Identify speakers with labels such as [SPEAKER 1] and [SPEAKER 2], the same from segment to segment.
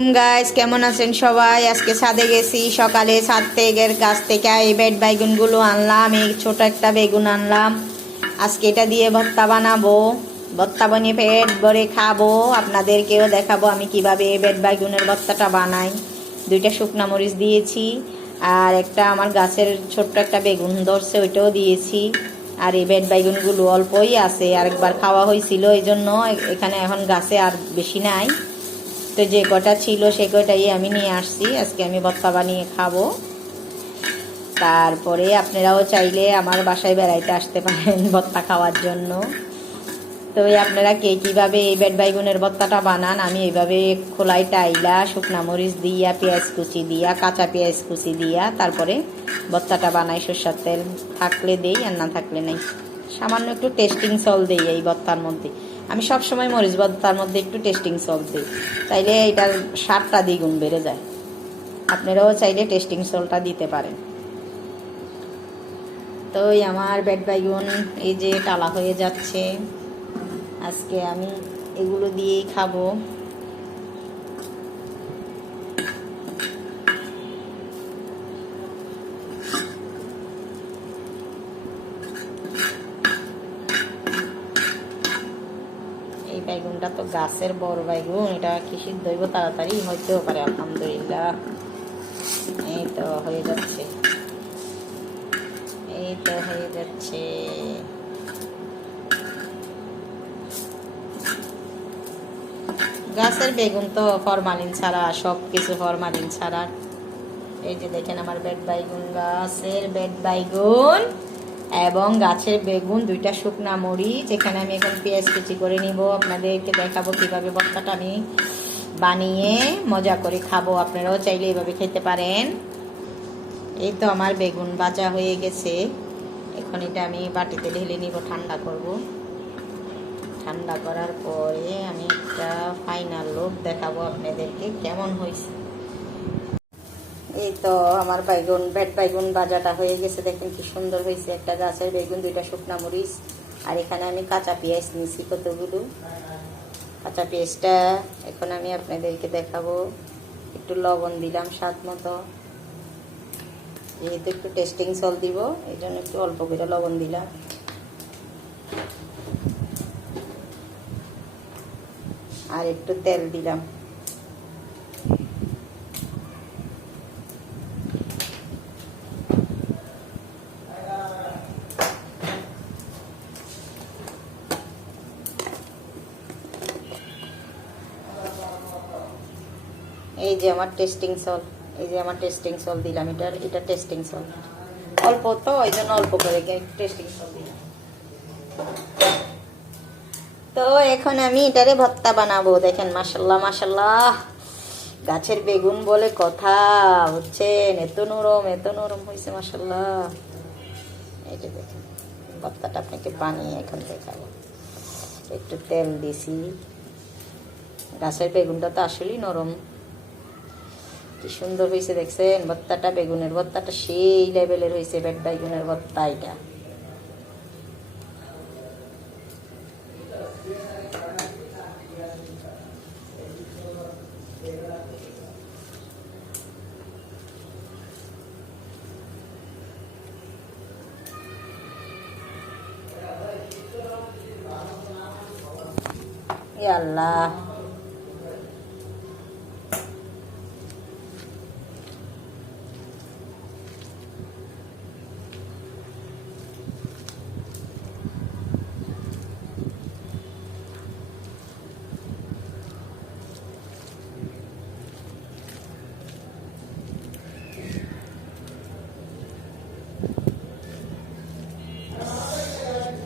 [SPEAKER 1] Guys কেমন আছেন সবাই? আজকে ছাদে গেছি, সকালে ছাদ থেকে গাছ থেকে এই বেড বাইগুনগুলো আনলাম, এই ছোট একটা বেগুন আনলাম। আজকে এটা দিয়ে ভর্তা বানাবো। ভর্তা বানিয়ে পেট ভরে খাব। আপনাদেরকেও দেখাবো আমি কীভাবে এই বেড বাইগুনের ভর্তাটা বানাই। দুইটা শুকনা মরিচ দিয়েছি, আর একটা আমার গাছের ছোট্ট একটা বেগুন ধরছে, ওইটাও দিয়েছি। আর এই বেড বাইগুনগুলো অল্পই আছে, আরেকবার খাওয়া হয়েছিল এই জন্য এখানে এখন গাছে আর বেশি নাই। তো যে কটা ছিল সে কটাই আমি নিয়ে আসছি। আজকে আমি ভর্তা বানিয়ে খাব। তারপরে আপনারাও চাইলে আমার বাসায় বেড়াইতে আসতে পারেন ভর্তা খাওয়ার জন্য। তো আপনারা কে কীভাবে এই বেড বাইগুনের ভর্তাটা বানান, আমি এইভাবে খোলাই টাইলা, শুকনা মরিচ দিয়া, পেঁয়াজ কুচি দিয়া, কাঁচা পেঁয়াজ কুচি দিয়া তারপরে ভর্তাটা বানাই সর্ষার তেল। থাকলে দেই আর না থাকলে নেই। সামান্য একটু টেস্টিং সল দেই এই ভর্তার মধ্যে। আমি সব সময় মরিচ ভর্তার মধ্যে একটু টেস্টিং সল্ট দিই। তাইলে এটার স্বাদটা দ্বিগুণ বেড়ে যায়। আপনারাও চাইলে টেস্টিং সলটা দিতে পারেন। তো আমার বেড বাইগুন এই যে টালা হয়ে যাচ্ছে, আজকে আমি এগুলো দিয়েই খাব এই বাইগুনটা তো গাছের বড় বাইগুন এটা কি সিদ্ধ হইব তাড়াতাড়ি? হইতেও পারে, আলহামদুলিল্লাহ। এই তো হয়ে যাচ্ছে। এই তো হয়ে যাচ্ছে। গাছের বেগুন তো ফরমালিন ছাড়া, সব কিছু ফরমালিন ছাড়া। এই যে দেখেন আমার বেড বাইগুন গাছের বেড বাইগুন এবং গাছের বেগুন, দুইটা শুকনা মরিচ। এখানে আমি এখন পেঁয়াজ কুচি করে নিব। আপনাদেরকে দেখাবো কীভাবে বস্তাটা আমি বানিয়ে মজা করে খাব। আপনারাও চাইলে এভাবে খেতে পারেন। এই তো আমার বেগুন বাজা হয়ে গেছে। এখন এটা আমি বাটিতে ঢেলে নিব, ঠান্ডা করব। ঠান্ডা করার পরে আমি একটা ফাইনাল লোক দেখাবো আপনাদেরকে, কেমন হয়েছে। এই তো আমার বাইগুন বেড বাইগুন বাজাটা হয়ে গেছে। দেখেন কি সুন্দর হয়েছে একটা গাছের বেগুন, দুইটা শুকনা মরিচ, আর এখানে আমি কাঁচা পেঁয়াজ নিছি কতগুলো। কাঁচা পেঁয়াজটা এখন আমি আপনাদেরকে দেখাবো। একটু লবণ দিলাম স্বাদ মতো। যেহেতু একটু টেস্টিং সল দিব, এই জন্য একটু অল্প করে লবণ দিলাম। আর একটু তেল দিলাম। এই যে আমার টেস্টিং সল এই যে আমার টেস্টিং সল দিলাম এটার এটা টেস্টিং সল অল্প তো, ওই জন্য অল্প করে টেস্টিং সল দিলাম। তো এখন আমি এটারে ভর্তা বানাবো, দেখেন মাসাল্লাহ মাসাল্লাহ গাছের বেগুন বলে কথা, বুঝছেন? এত নরম এত নরম হয়েছে মাসাল্লাহ এই যে দেখেন, ভর্তাটা আপনাকে বানিয়ে এখন দেখাবো। একটু তেল দিছি। গাছের বেগুনটা তো আসলেই নরম। কি সুন্দর হয়েছে দেখছেন? ভর্তাটা বেগুনের ভর্তাটা সেই লেভেলের হয়েছে বেড বেগুনের ভর্তা এটা। আল্লাহ।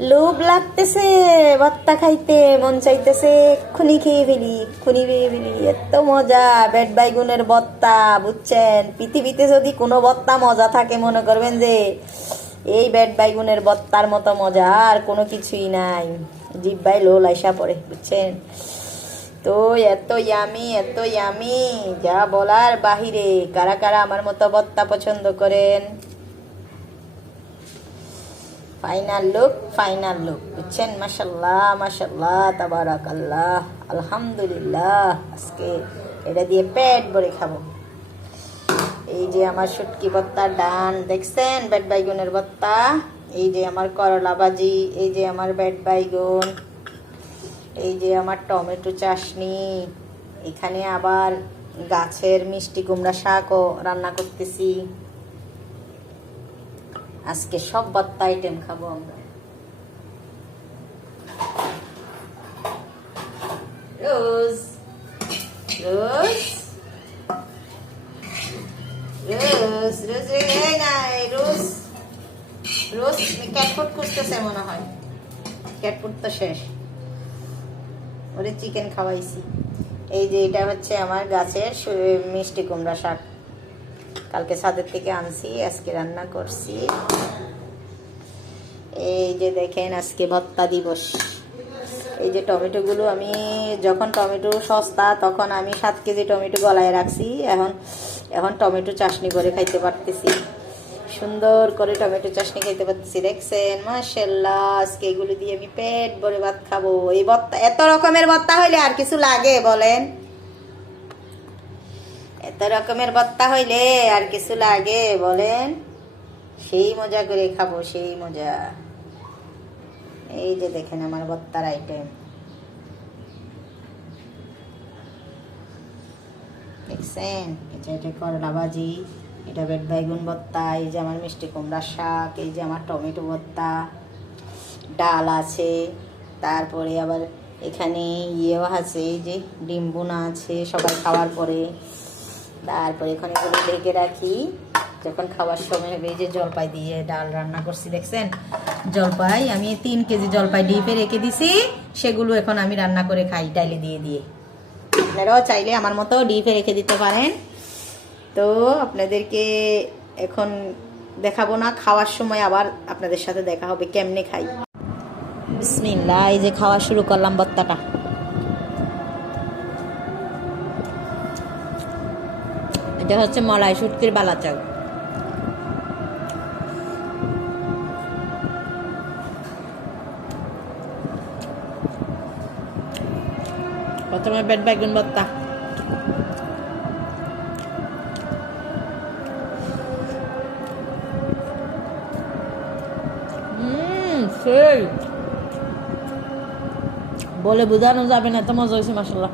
[SPEAKER 1] লোভ লাগতেছে, ভত্তা খাইতে মন চাইতেছে খুনি খেয়ে ফেলি খুনি খেয়ে ফেলি। এত মজা, বেড বাইগুনের বত্তা বুঝছেন? পৃথিবীতে যদি কোনো বত্তা মজা থাকে, মনে করবেন যে এই বেড বাইগুনের বত্তার মতো মজা আর কোনো কিছুই নাই। জিব্বাই লো আইসা পড়ে, বুঝছেন? তো এত ইয়ামি এত ইয়ামি, যা বলার বাহিরে। কারা কারা আমার মতো বত্তা পছন্দ করেন? ফাইনাল লুক ফাইনাল লুক বুঝছেন মাসাল্লাহ মাসাল্লাহ তাবারাক আল্লাহ আলহামদুলিল্লাহ আজকে এটা দিয়ে পেট ভরে খাব এই যে আমার শুটকি ভর্তা ডান দেখছেন বেড বাইগুনের ভর্তা এই যে আমার করলা ভাজি এই যে আমার বেড বাইগুন এই যে আমার টমেটো চাশনি এখানে আবার গাছের মিষ্টি কুমড়া শাকও রান্না করতেছি আজকে সব ভর্তা আইটেম খাব আমরা। রোজ রোজ রোজ রোজ এই রোজ রোজ ক্যাটফুট খুঁজতেছে মনে হয়। ক্যাটফুট তো শেষ। ওরে চিকেন খাওয়াইছি। এই যে এটা হচ্ছে আমার গাছের মিষ্টি কুমড়া শাক। কালকে ছাদের থেকে আনছি, আজকে রান্না করছি। এই যে দেখেন আজকে ভত্তা দিবস। এই যে টমেটোগুলো আমি, যখন টমেটো সস্তা, তখন আমি সাত কেজি টমেটো গলায় রাখছি। এখন এখন টমেটো চাশনি করে খাইতে পারতেছি। সুন্দর করে টমেটো চাশনি খাইতে পারতেছি। দেখছেন? মাশাল্লাহ আজকে এগুলো দিয়ে আমি পেট ভরে ভাত খাব। এই ভত্তা, এত রকমের ভত্তা হইলে আর কিছু লাগে বলেন? এত রকমের বত্তা হইলে আর কিছু লাগে, বলেন? সেই মজা করে খাব, সেই মজা। এই যে দেখেন আমার বত্তার আইটেম দেখছেন? এটা এটা করলা ভাজি, এটা বেড বাইগুন ভর্তা এই যে আমার মিষ্টি কুমড়ার শাক, এই যে আমার টমেটো ভর্তা ডাল আছে, তারপরে আবার এখানে ইয়েও আছে, এই যে ডিম বোনা আছে সবাই খাওয়ার পরে। তারপরে এখানে এগুলো ঢেকে রাখি। যখন খাওয়ার সময় হবে যে জলপাই দিয়ে ডাল রান্না করছি, দেখছেন? জলপাই, আমি তিন কেজি জলপাই ডিপে রেখে দিছি, সেগুলো এখন আমি রান্না করে খাই, ডাইলে দিয়ে দিয়ে। আপনারাও চাইলে আমার মতো ডিপে রেখে দিতে পারেন। তো আপনাদেরকে এখন দেখাবো না, খাওয়ার সময় আবার আপনাদের সাথে দেখা হবে, কেমনে খাই। বিসমিল্লাহ, এই যে খাওয়া শুরু করলাম বত্তাটা। এটা হচ্ছে মলাই শুটকির বালা চাউ প্রথমে বেড বেগুন ভর্তা বলে বোঝানো যাবে না, এত মজা হয়েছে মাসাল্লাহ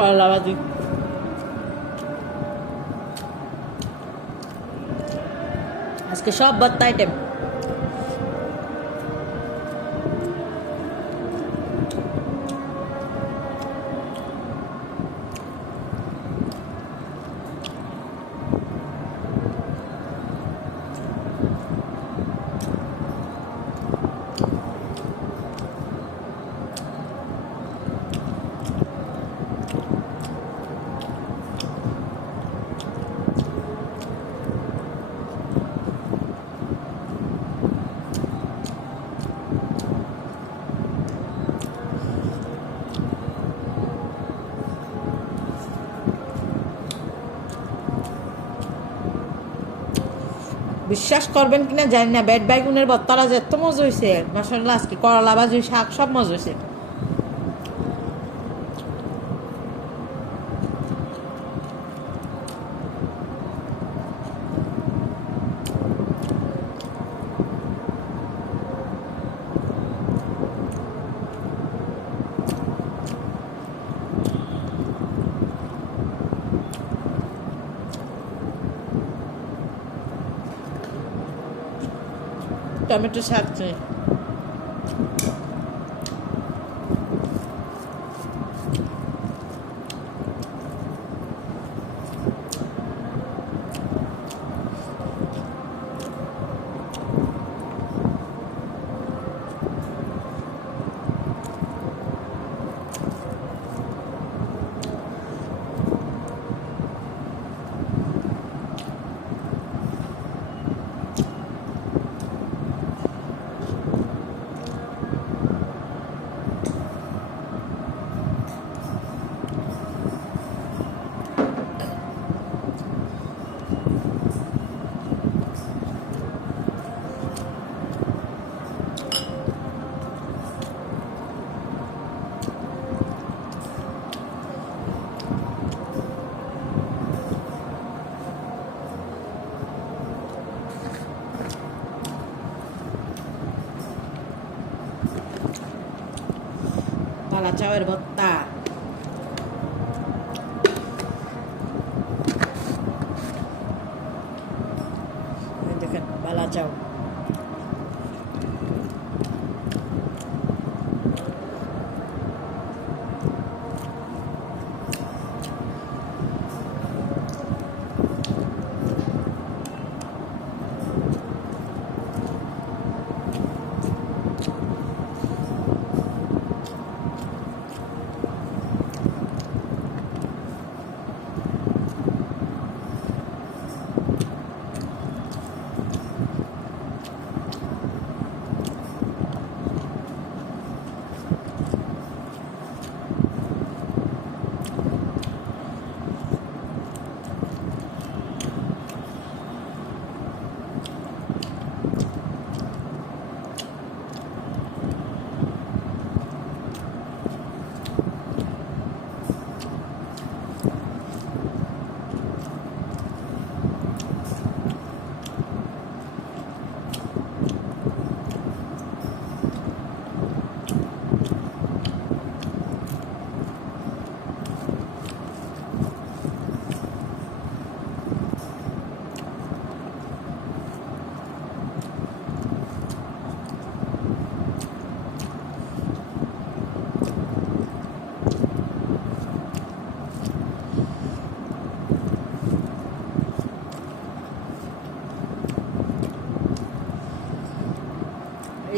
[SPEAKER 1] করলা di আজকে সব ভর্তা আইটেম বিশ্বাস করবেন কিনা জানি না। বেড বাইগুনের বত্তারা যে এত মজা হয়েছে মাসাল্লাহ আজকে করলা বাজু শাক সব মজা হয়েছে টমেটো শাক চাই বালা চাউয়ের ভর্তা এই দেখেন বালা চাউ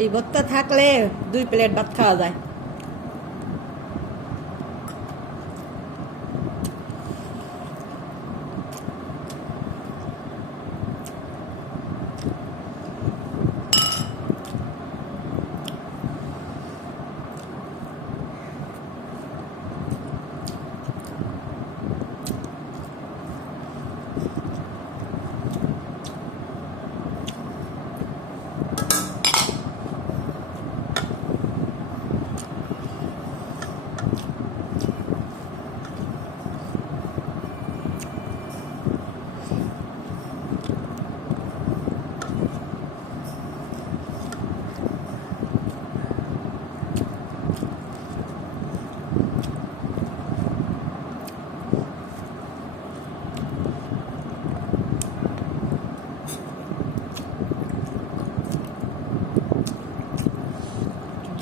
[SPEAKER 1] এই ভর্তা থাকলে দুই প্লেট ভাত খাওয়া যায়।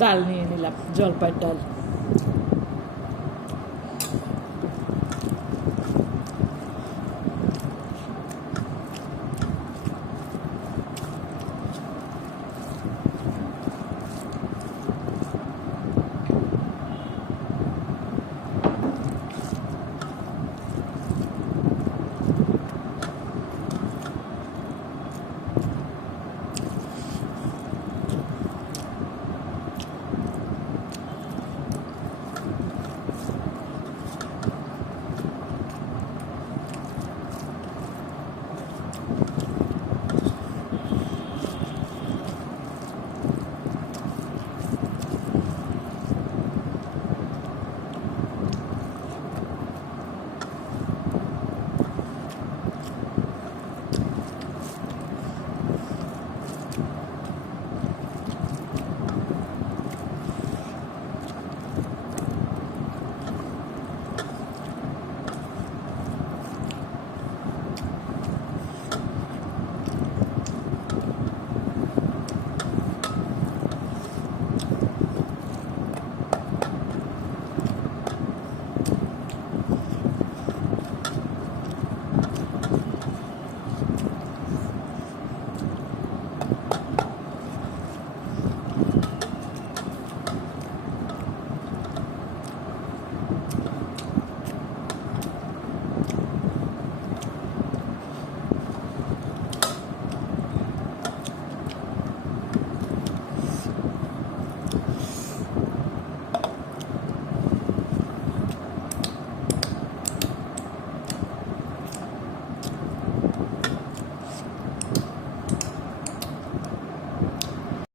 [SPEAKER 1] ডাল নিয়ে নিলাম জলপাইয়ের ডাল